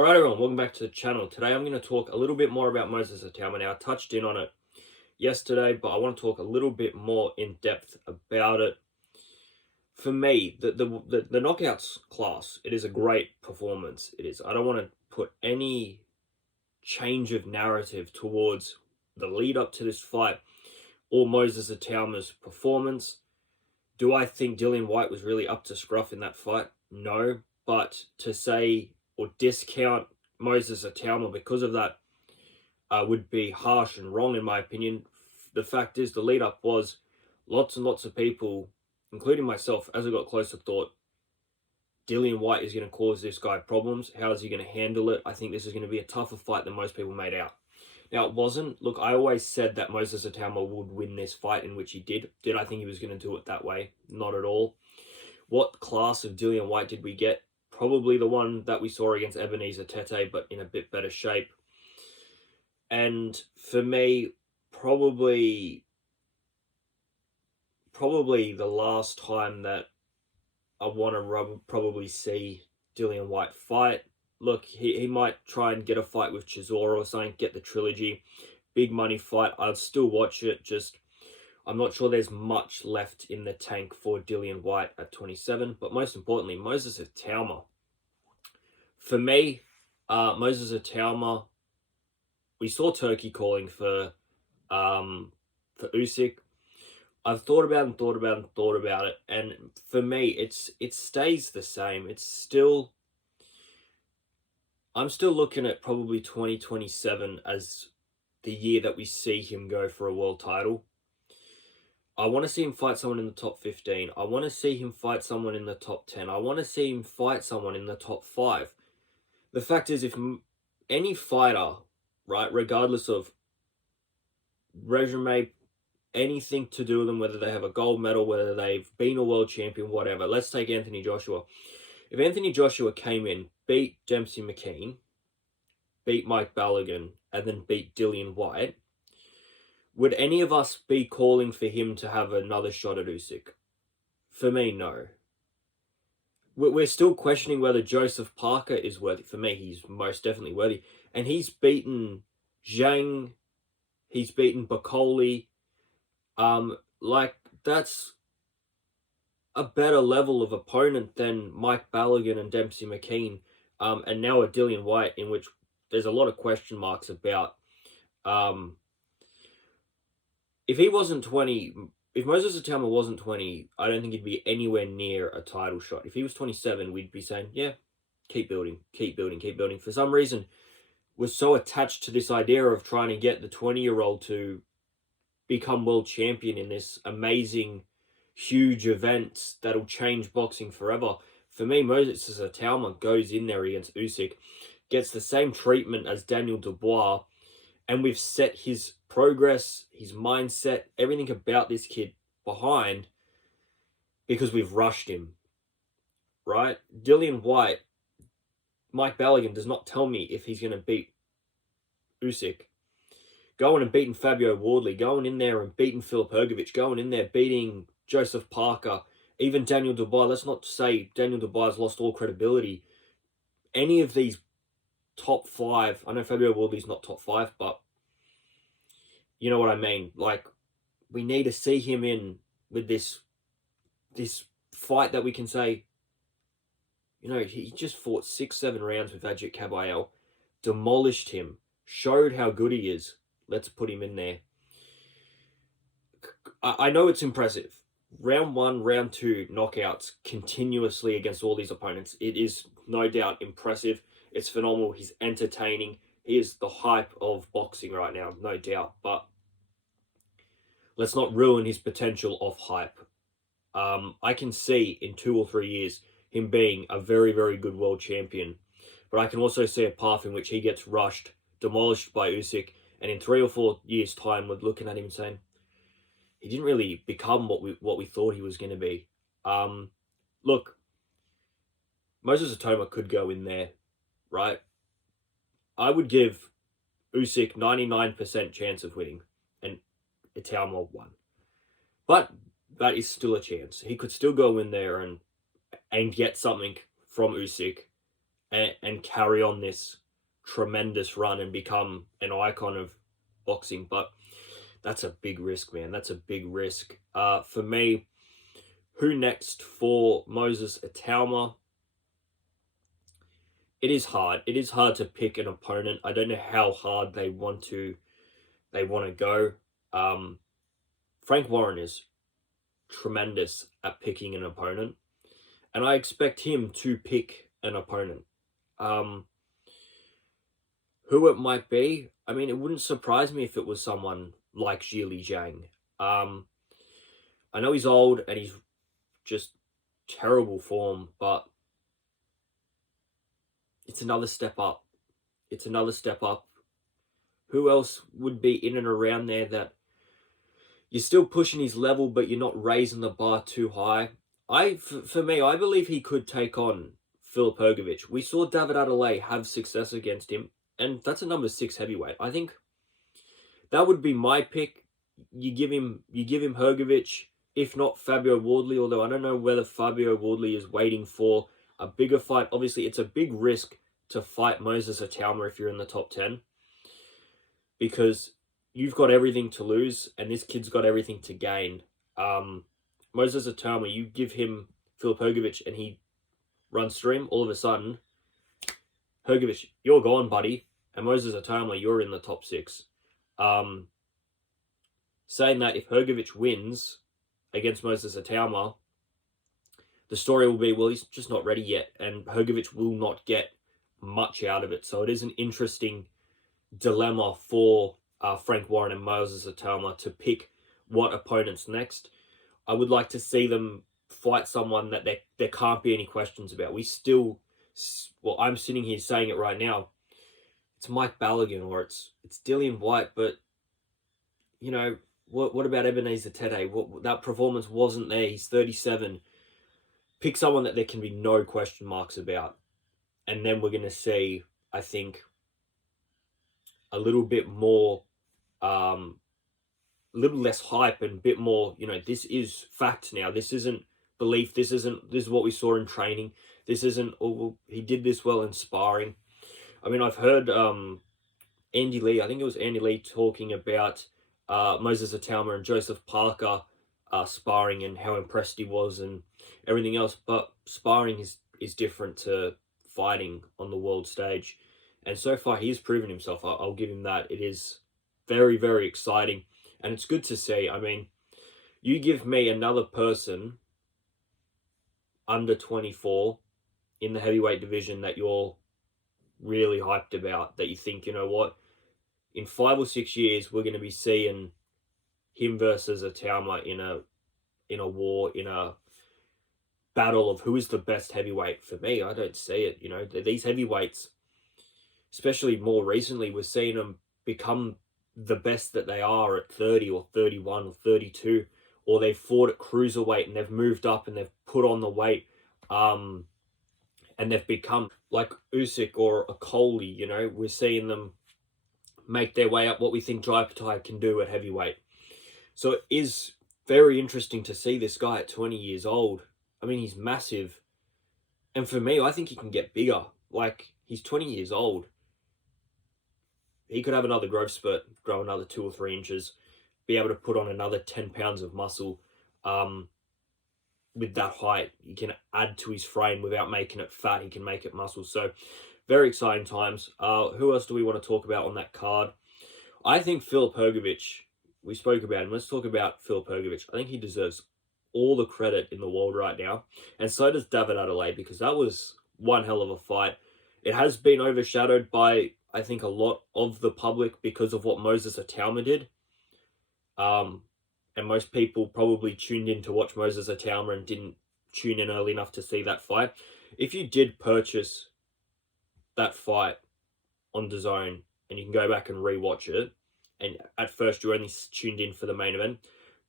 Alright everyone, welcome back to the channel. Today I'm going to talk a little bit more about Moses Itauma. Now I touched in on it yesterday, but I want to talk a little bit more in depth about it. For me, the knockouts class, it is a great performance. It is. I don't want to put any change of narrative towards the lead up to this fight or Moses Itauma's performance. Do I think Dillian Whyte was really up to scruff in that fight? No, but to say or discount Moses Itauma because of that would be harsh and wrong in my opinion. The fact is, the lead up was lots and lots of people, including myself, as I got closer, thought Dillian Whyte is going to cause this guy problems. How is he going to handle it? I think this is going to be a tougher fight than most people made out. Now, it wasn't. Look, I always said that Moses Itauma would win this fight, in which he did. Did I think he was going to do it that way? Not at all. What class of Dillian Whyte did we get? Probably the one that we saw against Ebenezer Tete, but in a bit better shape. And for me, probably the last time that I want to probably see Dillian Whyte fight. Look, he might try and get a fight with Chisora or something, get the trilogy. Big money fight. I'd still watch it, just I'm not sure there's much left in the tank for Dillian Whyte at 27. But most importantly, Moses Itauma. For me, Moses Itauma, we saw Turkey calling for Usyk. I've thought about it, and for me, it stays the same. I'm still looking at probably 2027 as the year that we see him go for a world title. I want to see him fight someone in the top 15. I want to see him fight someone in the top 10. I want to see him fight someone in the top 5. The fact is, if any fighter, right, regardless of resume, anything to do with them, whether they have a gold medal, whether they've been a world champion, whatever. Let's take Anthony Joshua. If Anthony Joshua came in, beat Dempsey McKean, beat Mike Balogun, and then beat Dillian Whyte, would any of us be calling for him to have another shot at Usyk? For me, no. We're still questioning whether Joseph Parker is worthy. For me, he's most definitely worthy. And he's beaten Zhang, he's beaten Bacoli. Like, that's a better level of opponent than Mike Balogun and Dempsey McKean. And now a Dillian Whyte, in which there's a lot of question marks about. If he wasn't 20, if Moses Itauma wasn't 20, I don't think he'd be anywhere near a title shot. If he was 27, we'd be saying, yeah, keep building, keep building, keep building. For some reason, we're so attached to this idea of trying to get the 20-year-old to become world champion in this amazing, huge event that'll change boxing forever. For me, Moses Itauma goes in there against Usyk, gets the same treatment as Daniel Dubois, and we've set his progress, his mindset, everything about this kid behind because we've rushed him, right? Dillian Whyte, Mike Balogun does not tell me if he's going to beat Usyk. Going and beating Fabio Wardley, going in there and beating Filip Hrgović, going in there beating Joseph Parker, even Daniel Dubois. Let's not say Daniel Dubois has lost all credibility. Any of these top 5, I know Fabio Wardley's not top 5, but you know what I mean. Like, we need to see him in with this fight that we can say, you know, he just fought 6-7 rounds with Ajit Kabayel, demolished him, showed how good he is. Let's put him in there. I know it's impressive. Round 1, round 2 knockouts continuously against all these opponents. It is no doubt impressive. It's phenomenal. He's entertaining. He is the hype of boxing right now, no doubt. But let's not ruin his potential of hype. I can see in 2 or 3 years him being a very, very good world champion. But I can also see a path in which he gets rushed, demolished by Usyk, and in 3 or 4 years' time, we're looking at him saying, he didn't really become what we thought he was going to be. Look, Moses Itauma could go in there, right? I would give Usyk 99% chance of winning, and Itauma 1. But that is still a chance. He could still go in there and get something from Usyk and carry on this tremendous run and become an icon of boxing. But that's a big risk, man. That's a big risk. For me, who next for Moses Itauma? It is hard. It is hard to pick an opponent. I don't know how hard they want to go. Um, Frank Warren is tremendous at picking an opponent, and I expect him to pick an opponent. Um, who it might be, I mean, it wouldn't surprise me if it was someone like Zhili Zhang. Um, I know he's old and he's just terrible form, but it's another step up. It's another step up. Who else would be in and around there that you're still pushing his level, but you're not raising the bar too high? For me, I believe he could take on Filip Hrgović. We saw David Adelaide have success against him, and that's a number 6 heavyweight. I think that would be my pick. You give him Hrgović, if not Fabio Wardley, although I don't know whether Fabio Wardley is waiting for a bigger fight. Obviously, it's a big risk to fight Moses Itauma if you're in the top 10, because you've got everything to lose and this kid's got everything to gain. Moses Itauma, you give him Filip Hrgović and he runs through him, all of a sudden, Hrgović, you're gone, buddy. And Moses Itauma, you're in the top 6. Saying that, if Hrgović wins against Moses Itauma, the story will be, well, he's just not ready yet, and Hrgović will not get much out of it. So it is an interesting dilemma for Frank Warren and Moses Itauma to pick what opponents next. I would like to see them fight someone that there can't be any questions about. I'm sitting here saying it right now. It's Mike Balogun or it's Dillian White, but you know, what about Ebenezer Tete? That performance wasn't there. He's 37. Pick someone that there can be no question marks about, and then we're going to see, I think, a little bit more, a little less hype and a bit more, this is fact now. This isn't belief. This is what we saw in training. This isn't, oh, well, he did this well in sparring. I mean, I've heard Andy Lee, I think it was Andy Lee, talking about Moses Itauma and Joseph Parker sparring and how impressed he was and everything else. But sparring is different to fighting on the world stage. And so far, he has proven himself. I'll give him that. It is very, very exciting. And it's good to see. I mean, you give me another person under 24 in the heavyweight division that you're really hyped about, that you think, you know what, in 5 or 6 years, we're going to be seeing him versus Itauma in a war, in a battle of who is the best heavyweight. For me, I don't see it. These heavyweights, especially more recently, we're seeing them become the best that they are at 30 or 31 or 32, or they've fought at cruiserweight and they've moved up and they've put on the weight, and they've become like Usyk or a Coley. We're seeing them make their way up, what we think Jaipatai can do at heavyweight. So it is very interesting to see this guy at 20 years old. I mean, he's massive. And for me, I think he can get bigger. Like, he's 20 years old. He could have another growth spurt, grow another 2 or 3 inches, be able to put on another 10 pounds of muscle. With that height, he can add to his frame without making it fat. He can make it muscle. So, very exciting times. Who else do we want to talk about on that card? I think Filip Hrgović, we spoke about him. Let's talk about Filip Hrgović. I think he deserves all the credit in the world right now. And so does David Adelaide, because that was one hell of a fight. It has been overshadowed by, I think, a lot of the public because of what Moses Itauma did. And most people probably tuned in to watch Moses Itauma and didn't tune in early enough to see that fight. If you did purchase that fight on DAZN, and you can go back and rewatch it, and at first you only tuned in for the main event,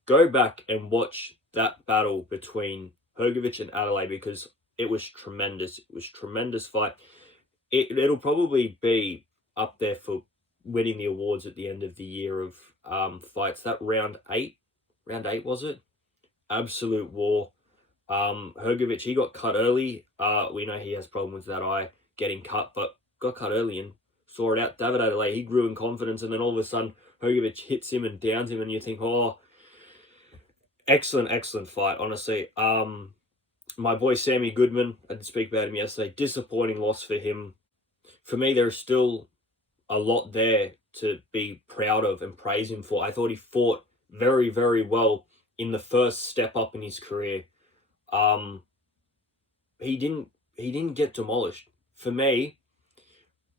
go back and watch that battle between Hrgović and Adelaide, because it was tremendous. It was a tremendous fight. It'll probably be up there for winning the awards at the end of the year of fights. That round 8 was it? Absolute war. Hrgović, he got cut early. We know he has problems with that eye. getting cut, but got cut early and saw it out. David Adelaide, he grew in confidence, and then all of a sudden, Hogovic hits him and downs him, and you think, oh, excellent fight, honestly. My boy Sammy Goodman, I did speak about him yesterday. Disappointing loss for him. For me, there's still a lot there to be proud of and praise him for. I thought he fought very well in the first step up in his career. He didn't get demolished. For me,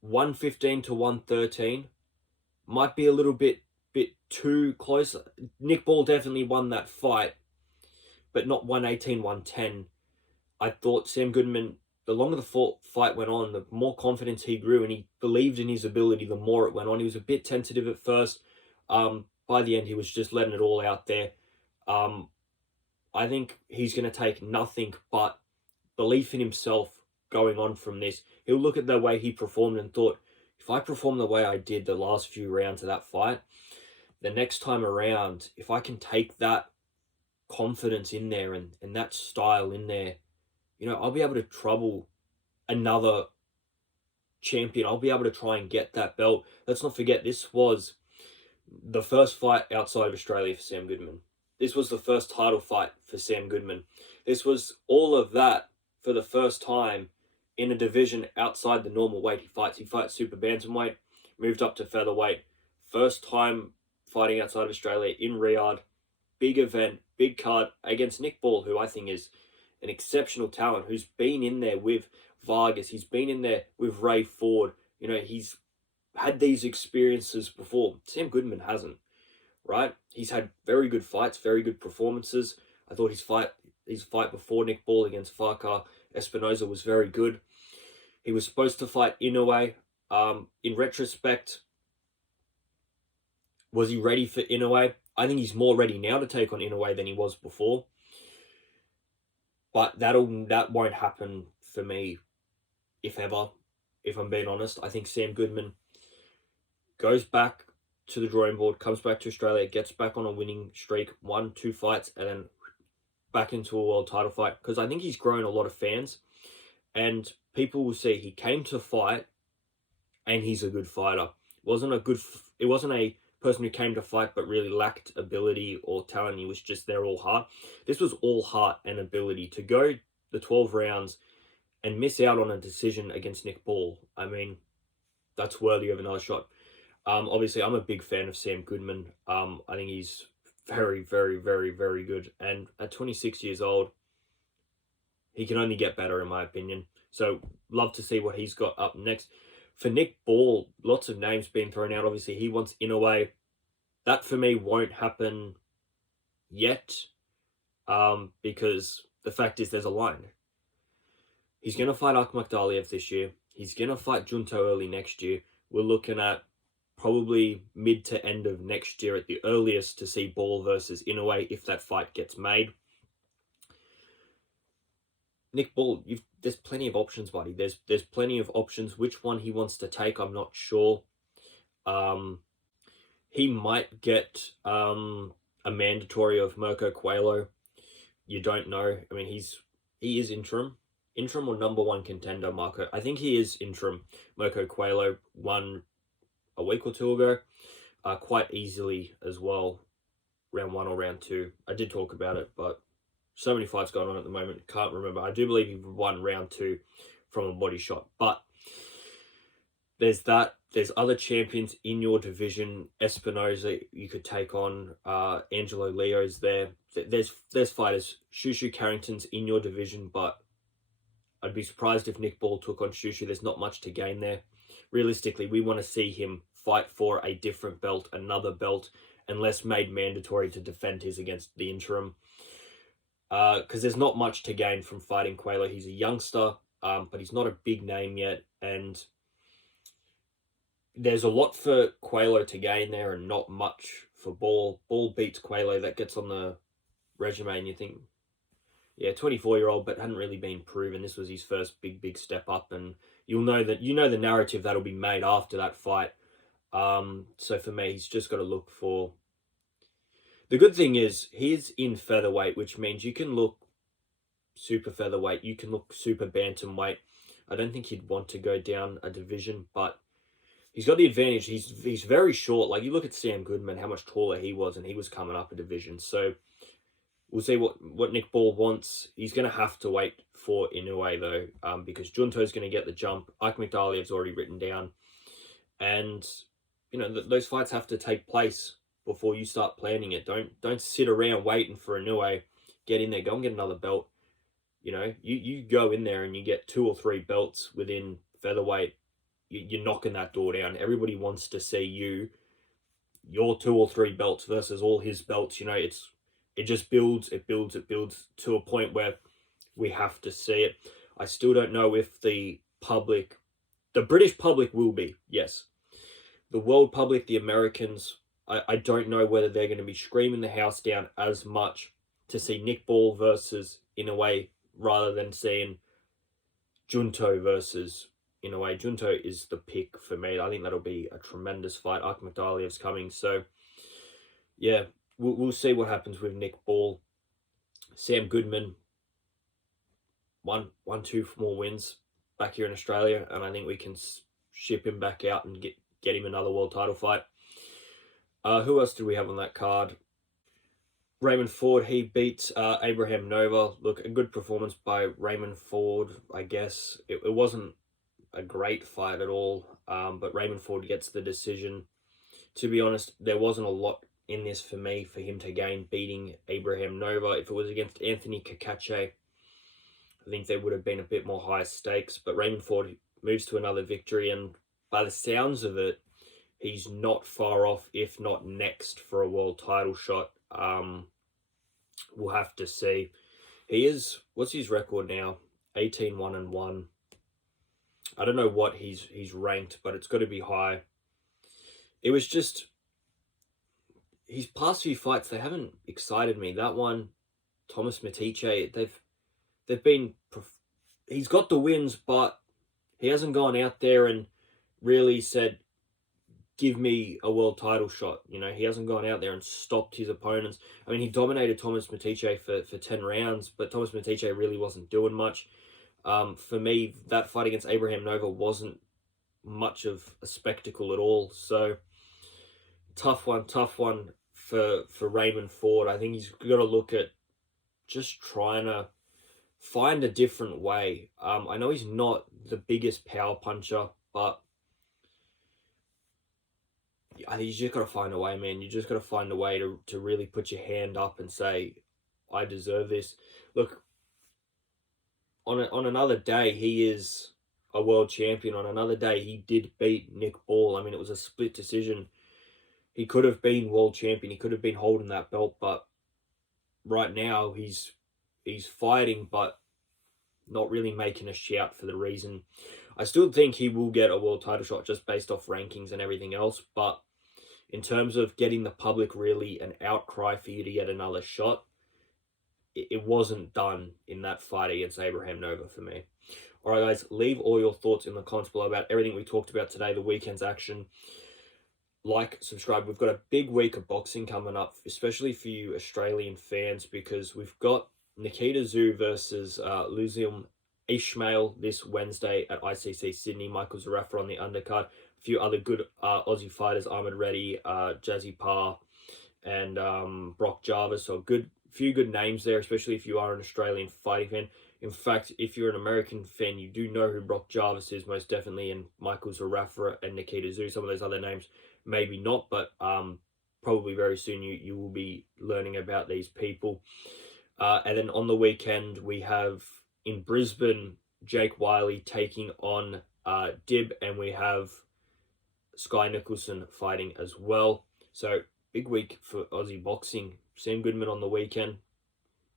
115 to 113 might be a little bit too close. Nick Ball definitely won that fight, but not 118, 110. I thought Sam Goodman, the longer the fight went on, the more confidence he grew, and he believed in his ability the more it went on. He was a bit tentative at first. By the end, he was just letting it all out there. I think he's going to take nothing but belief in himself going on from this. He'll look at the way he performed and thought, if I perform the way I did the last few rounds of that fight, the next time around, if I can take that confidence in there and that style in there, you know, I'll be able to trouble another champion. I'll be able to try and get that belt. Let's not forget, this was the first fight outside of Australia for Sam Goodman. This was the first title fight for Sam Goodman. This was all of that for the first time in a division outside the normal weight he fights. He fights super bantamweight, moved up to featherweight. First time fighting outside of Australia in Riyadh. Big event, big card against Nick Ball, who I think is an exceptional talent, who's been in there with Vargas. He's been in there with Ray Ford. You know, he's had these experiences before. Sam Goodman hasn't, right? He's had very good fights, very good performances. I thought his fight before Nick Ball against Farcar Espinoza was very good. He was supposed to fight Inoue. In retrospect, was he ready for Inoue? I think he's more ready now to take on Inoue than he was before. But that won't happen for me, if ever, if I'm being honest. I think Sam Goodman goes back to the drawing board, comes back to Australia, gets back on a winning streak, 1-2 fights, and then back into a world title fight. Because I think he's grown a lot of fans, and people will see he came to fight, and he's a good fighter. It wasn't a person who came to fight but really lacked ability or talent. He was just there all heart. This was all heart and ability. To go the 12 rounds and miss out on a decision against Nick Ball, I mean, that's worthy of another shot. Obviously, I'm a big fan of Sam Goodman. I think he's very good. And at 26 years old, he can only get better, in my opinion. So, love to see what he's got up next. For Nick Ball, lots of names being thrown out. Obviously, he wants Inoue. That, for me, won't happen yet. Because the fact is, there's a line. He's going to fight Akhmadaliev this year. He's going to fight Junto early next year. We're looking at probably mid to end of next year at the earliest to see Ball versus Inoue if that fight gets made. Nick Ball, there's plenty of options, buddy. There's plenty of options. Which one he wants to take, I'm not sure. He might get a mandatory of Mirko Coelho. You don't know. I mean, he is interim or number one contender, Marco. I think he is interim. Mirko Coelho won a week or two ago, quite easily as well, round 1 or round 2. I did talk about it, but so many fights going on at the moment, can't remember. I do believe he won round 2 from a body shot, but there's that. There's other champions in your division. Espinoza, you could take on. Angelo Leo's there. There's fighters. Shushu Carrington's in your division, but I'd be surprised if Nick Ball took on Shushu. There's not much to gain there. Realistically, we want to see him fight for a different belt, another belt, unless made mandatory to defend his against the interim. Because there's not much to gain from fighting Coelho. He's a youngster, but he's not a big name yet, and there's a lot for Coelho to gain there and not much for Ball. Ball beats Coelho, that gets on the resume, and you think, yeah, 24-year-old, but hadn't really been proven. This was his first big step up, and you know the narrative that'll be made after that fight. So for me, he's just got to look for. The good thing is he's in featherweight, which means you can look super featherweight, you can look super bantamweight. I don't think he'd want to go down a division, but he's got the advantage. He's very short. Like, you look at Sam Goodman, how much taller he was, and he was coming up a division. So we'll see what Nick Ball wants. He's going to have to wait for Inoue, though, because Junto's going to get the jump. Ike McDaliev's already written down. And, you know, those fights have to take place before you start planning it. Don't sit around waiting for Inoue. Get in there. Go and get another belt. You know, you go in there and you get 2 or 3 belts within featherweight. You're knocking that door down. Everybody wants to see your 2 or 3 belts versus all his belts. You know, it just builds, it builds to a point where we have to see it. I still don't know if the British public will be, yes. The world public, the Americans, I don't know whether they're going to be screaming the house down as much to see Nick Ball versus Inoue rather than seeing Junto versus Inoue. Junto is the pick for me. I think that'll be a tremendous fight. Ike McDaliev's coming, so yeah, we'll see what happens with Nick Ball. Sam Goodman, 2 more wins back here in Australia, and I think we can ship him back out and get him another world title fight. Who else do we have on that card? Raymond Ford, he beat Abraham Nova. Look, a good performance by Raymond Ford, I guess. It wasn't a great fight at all, but Raymond Ford gets the decision. To be honest, there wasn't a lot in this for me for him to gain beating Abraham Nova. If it was against Anthony Kakache, I think there would have been a bit more high stakes, but Raymond Ford moves to another victory, and by the sounds of it, he's not far off, if not next, for a world title shot. We'll have to see. He is, what's his record now? 18-1-1. I don't know what he's ranked, but it's got to be high. It was just, his past few fights, they haven't excited me. That one, Thomas Matiche, they've been, he's got the wins, but he hasn't gone out there and really said, give me a world title shot. You know, he hasn't gone out there and stopped his opponents. I mean, he dominated Thomas Matiche for 10 rounds, but Thomas Matiche really wasn't doing much. For me, that fight against Abraham Nova wasn't much of a spectacle at all. So, tough one for Raymond Ford. I think he's got to look at just trying to find a different way. I know he's not the biggest power puncher, but I think you just got to find a way, man. You just got to find a way to really put your hand up and say, I deserve this. Look, on another day, he is a world champion. On another day, he did beat Nick Ball. I mean, it was a split decision. He could have been world champion. He could have been holding that belt, but right now he's fighting, but not really making a shout for the reason. I still think he will get a world title shot just based off rankings and everything else, but in terms of getting the public really an outcry for you to get another shot, it wasn't done in that fight against Abraham Nova for me. All right, guys, leave all your thoughts in the comments below about everything we talked about today, the weekend's action. Like, subscribe. We've got a big week of boxing coming up, especially for you Australian fans, because we've got Nikita Tszyu versus Luzium Ishmael this Wednesday at ICC Sydney. Michael Zarafa on the undercard. A few other good Aussie fighters, Ahmed Reddy, Jazzy Parr, and Brock Jarvis. So few good names there, especially if you are an Australian fighting fan. In fact, if you're an American fan, you do know who Brock Jarvis is, most definitely, and Michael Zarafa and Nikita Tszyu. Some of those other names, maybe not, but probably very soon you will be learning about these people. And then on the weekend, we have in Brisbane, Jake Wiley taking on Dib, and we have Sky Nicholson fighting as well. So, big week for Aussie boxing. Sam Goodman on the weekend.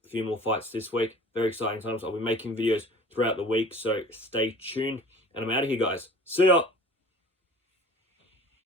A few more fights this week. Very exciting times. I'll be making videos throughout the week, so stay tuned. And I'm out of here, guys. See ya!